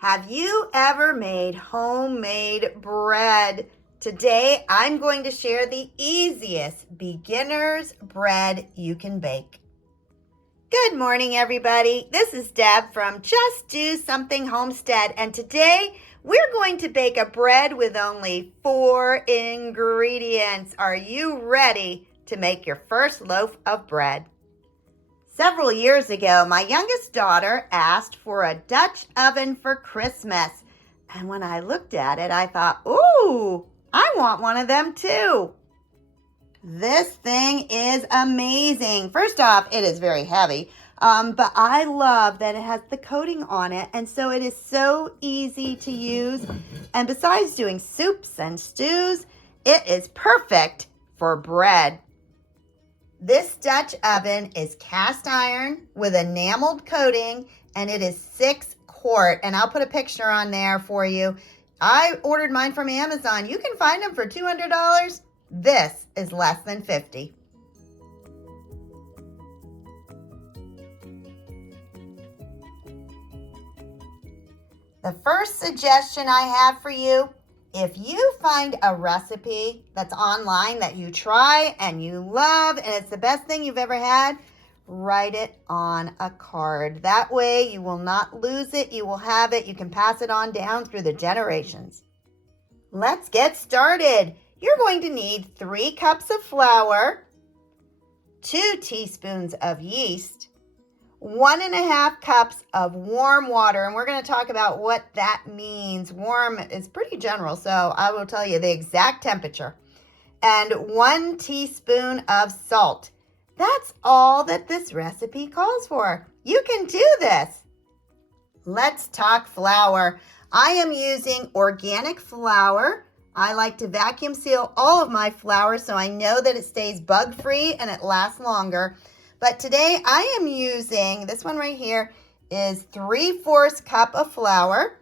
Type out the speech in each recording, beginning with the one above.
Have you ever made homemade bread? Today, I'm going to share the easiest beginner's bread you can bake. Good morning, everybody. This is Deb from Just Do Something Homestead, and today we're going to bake a bread with only 4 ingredients. Are you ready to make your first loaf of bread? Several years ago, my youngest daughter asked for a Dutch oven for Christmas. And when I looked at it, I thought, ooh, I want one of them too. This thing is amazing. First off, it is very heavy, but I love that it has the coating on it. And so it is so easy to use. And besides doing soups and stews, it is perfect for bread. This Dutch oven is cast iron with enameled coating, and it is 6 quart. And I'll put a picture on there for you. I ordered mine from Amazon. You can find them for $200. This is less than $50. The first suggestion I have for you, if you find a recipe that's online that you try and you love and it's the best thing you've ever had, write it on a card. That way you will not lose it. You will have it. You can pass it on down through the generations. Let's get started. You're going to need 3 cups of flour, 2 teaspoons of yeast, 1.5 cups of warm water, and we're going to talk about what that means. Warm is pretty general, so I will tell you the exact temperature. And 1 teaspoon of salt. That's all that this recipe calls for. You can do this. Let's talk flour. I am using organic flour. I like to vacuum seal all of my flour so I know that it stays bug-free and it lasts longer. But today I am using, this one right here is 3/4 cup of flour.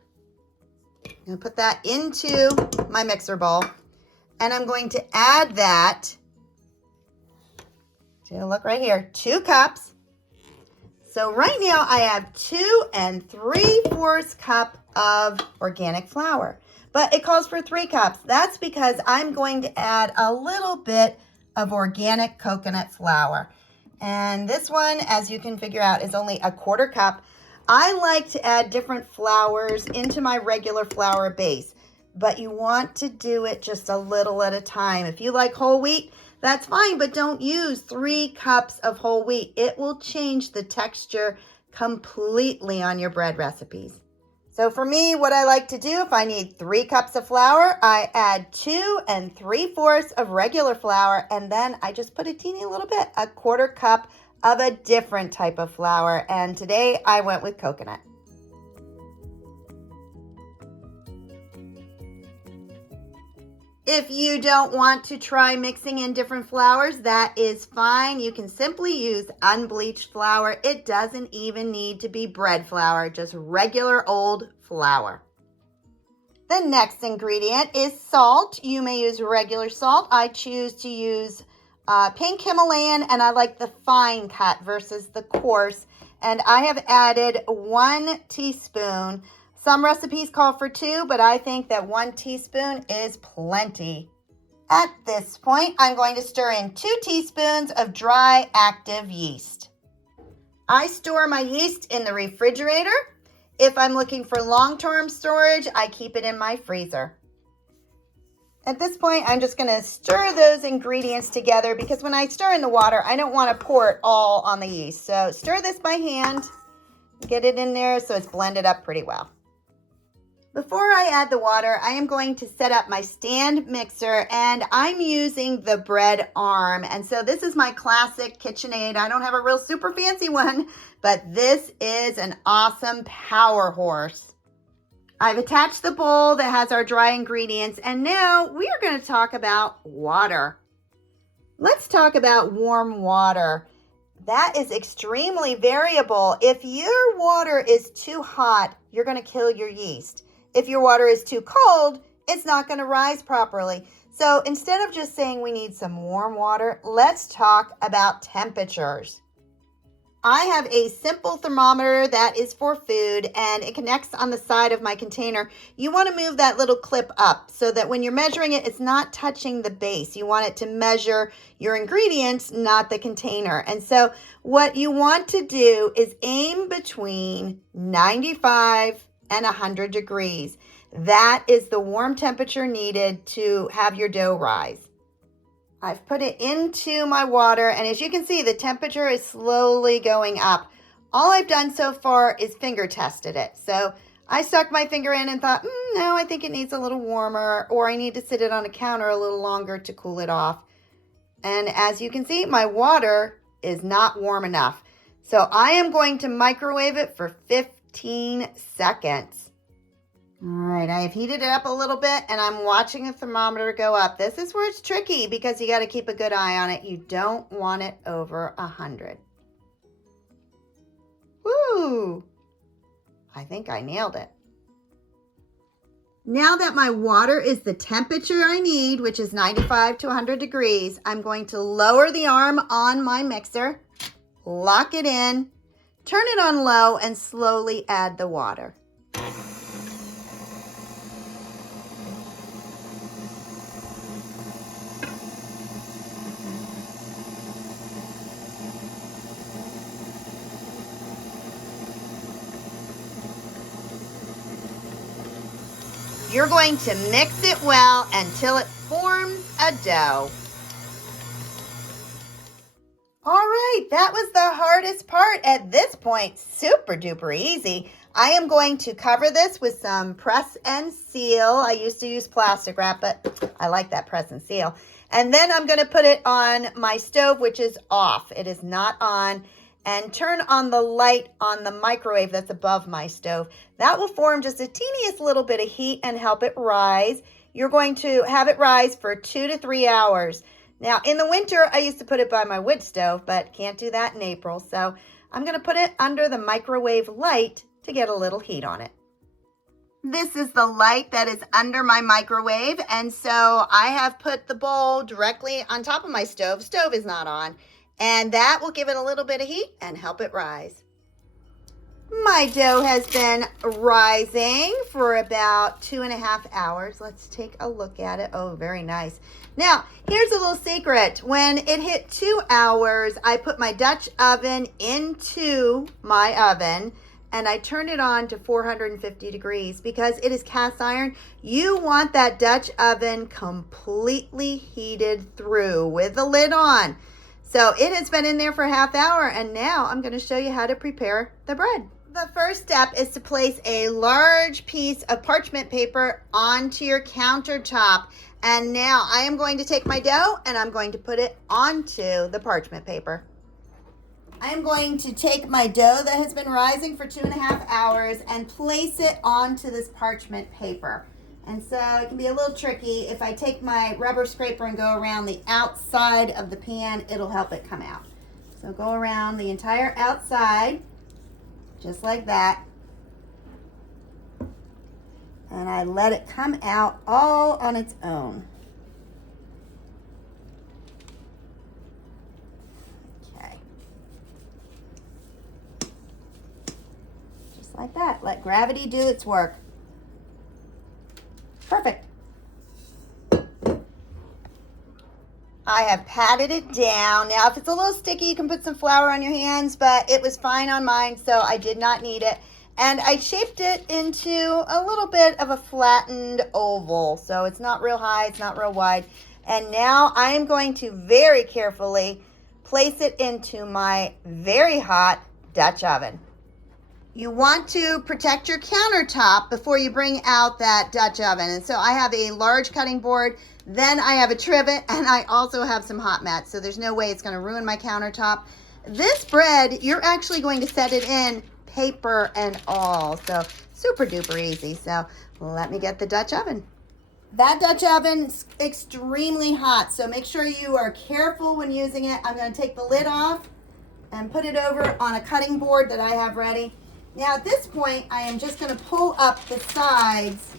I'm going to put that into my mixer bowl. And I'm going to add that, look right here, 2 cups. So right now I have 2 3/4 cup of organic flour. But it calls for 3 cups. That's because I'm going to add a little bit of organic coconut flour. And this one, as you can figure out, is only 1/4 cup. I like to add different flours into my regular flour base, but you want to do it just a little at a time. If you like whole wheat, that's fine, but don't use 3 cups of whole wheat. It will change the texture completely on your bread recipes. So for me, what I like to do, if I need 3 cups of flour, I add 2 3/4 of regular flour, and then I just put a teeny little bit, 1/4 cup of a different type of flour. And today I went with coconut. If you don't want to try mixing in different flours, that is fine. You can simply use unbleached flour. It doesn't even need to be bread flour, just regular old flour. The next ingredient is salt. You may use regular salt. I choose to use pink Himalayan, and I like the fine cut versus the coarse. And I have added 1 teaspoon. Some recipes call for 2, but I think that 1 teaspoon is plenty. At this point, I'm going to stir in 2 teaspoons of dry active yeast. I store my yeast in the refrigerator. If I'm looking for long-term storage, I keep it in my freezer. At this point, I'm just going to stir those ingredients together because when I stir in the water, I don't want to pour it all on the yeast. So stir this by hand, get it in there so it's blended up pretty well. Before I add the water, I am going to set up my stand mixer, and I'm using the bread arm. And so this is my classic KitchenAid. I don't have a real super fancy one, but this is an awesome power horse. I've attached the bowl that has our dry ingredients, and now we are going to talk about water. Let's talk about warm water. That is extremely variable. If your water is too hot, you're going to kill your yeast. If your water is too cold, it's not going to rise properly. So instead of just saying we need some warm water, let's talk about temperatures. I have a simple thermometer that is for food, and it connects on the side of my container. You want to move that little clip up so that when you're measuring it, it's not touching the base. You want it to measure your ingredients, not the container. And so what you want to do is aim between 95 and 100 degrees. That is the warm temperature needed to have your dough rise. I've put it into my water, and as you can see, the temperature is slowly going up. All I've done so far is finger tested it. So I stuck my finger in and thought, no, I think it needs a little warmer, or I need to sit it on a counter a little longer to cool it off. And as you can see, my water is not warm enough. So I am going to microwave it for 15 seconds. All right, I have heated it up a little bit, and I'm watching the thermometer go up. This is where it's tricky because you got to keep a good eye on it. You don't want it over 100. Woo! I think I nailed it. Now that my water is the temperature I need, which is 95 to 100 degrees, I'm going to lower the arm on my mixer, lock it in, turn it on low, and slowly add the water. You're going to mix it well until it forms a dough. All right, that was the hardest part. At this point, super duper easy. I am going to cover this with some press and seal. I used to use plastic wrap, but I like that press and seal. And then I'm going to put it on my stove, which is off. It is not on. And turn on the light on the microwave that's above my stove. That will form just a teeniest little bit of heat and help it rise. You're going to have it rise for 2 to 3 hours. Now, in the winter, I used to put it by my wood stove, but can't do that in April. So I'm going to put it under the microwave light to get a little heat on it. This is the light that is under my microwave. And so I have put the bowl directly on top of my stove. Stove is not on. And that will give it a little bit of heat and help it rise. My dough has been rising for about 2.5 hours. Let's take a look at it. Oh, very nice. Now, here's a little secret. When it hit 2 hours, I put my Dutch oven into my oven and I turned it on to 450 degrees because it is cast iron. You want that Dutch oven completely heated through with the lid on. So it has been in there for a half hour, and now I'm going to show you how to prepare the bread. The first step is to place a large piece of parchment paper onto your countertop. And now I am going to take my dough and I'm going to put it onto the parchment paper. I am going to take my dough that has been rising for 2.5 hours and place it onto this parchment paper. And so it can be a little tricky. If I take my rubber scraper and go around the outside of the pan, it'll help it come out. So go around the entire outside, just like that. And I let it come out all on its own. Okay. Just like that. Let gravity do its work. Perfect. I have patted it down. Now, if it's a little sticky, you can put some flour on your hands, but it was fine on mine, so I did not need it. And I shaped it into a little bit of a flattened oval, so it's not real high, it's not real wide. And now I am going to very carefully place it into my very hot Dutch oven. You want to protect your countertop before you bring out that Dutch oven. And so I have a large cutting board, then I have a trivet, and I also have some hot mats. So there's no way it's going to ruin my countertop. This bread, you're actually going to set it in paper and all. So super duper easy. So let me get the Dutch oven. That Dutch oven's extremely hot, so make sure you are careful when using it. I'm going to take the lid off and put it over on a cutting board that I have ready. Now at this point, I am just going to pull up the sides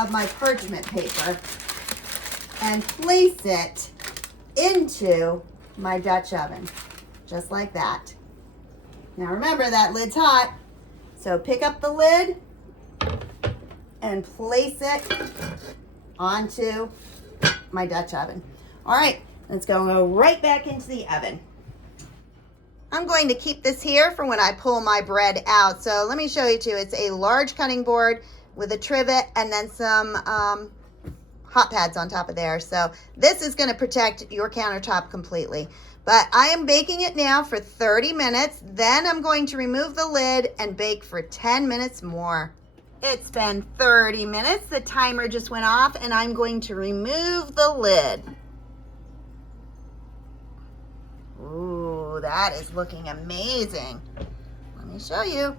of my parchment paper and place it into my Dutch oven, just like that. Now remember that lid's hot, so pick up the lid and place it onto my Dutch oven. All right, let's go right back into the oven. I'm going to keep this here for when I pull my bread out. So let me show you too. It's a large cutting board with a trivet and then some hot pads on top of there. So this is going to protect your countertop completely. But I am baking it now for 30 minutes. Then I'm going to remove the lid and bake for 10 minutes more. It's been 30 minutes. The timer just went off and I'm going to remove the lid. Ooh, that is looking amazing. Let me show you.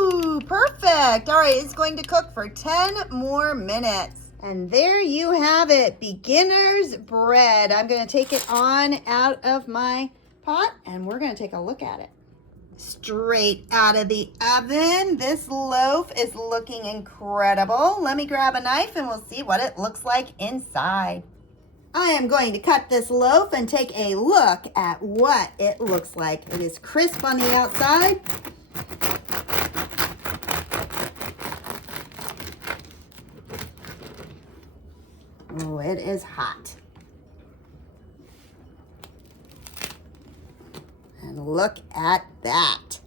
Ooh, perfect. All right, it's going to cook for 10 more minutes. And there you have it, beginner's bread. I'm going to take it on out of my pot and we're going to take a look at it. Straight out of the oven. This loaf is looking incredible. Let me grab a knife and we'll see what it looks like inside. I am going to cut this loaf and take a look at what it looks like. It is crisp on the outside. Oh, it is hot. And look at that.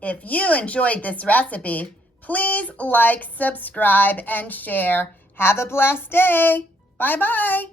If you enjoyed this recipe, please like, subscribe, and share. Have a blessed day. Bye-bye.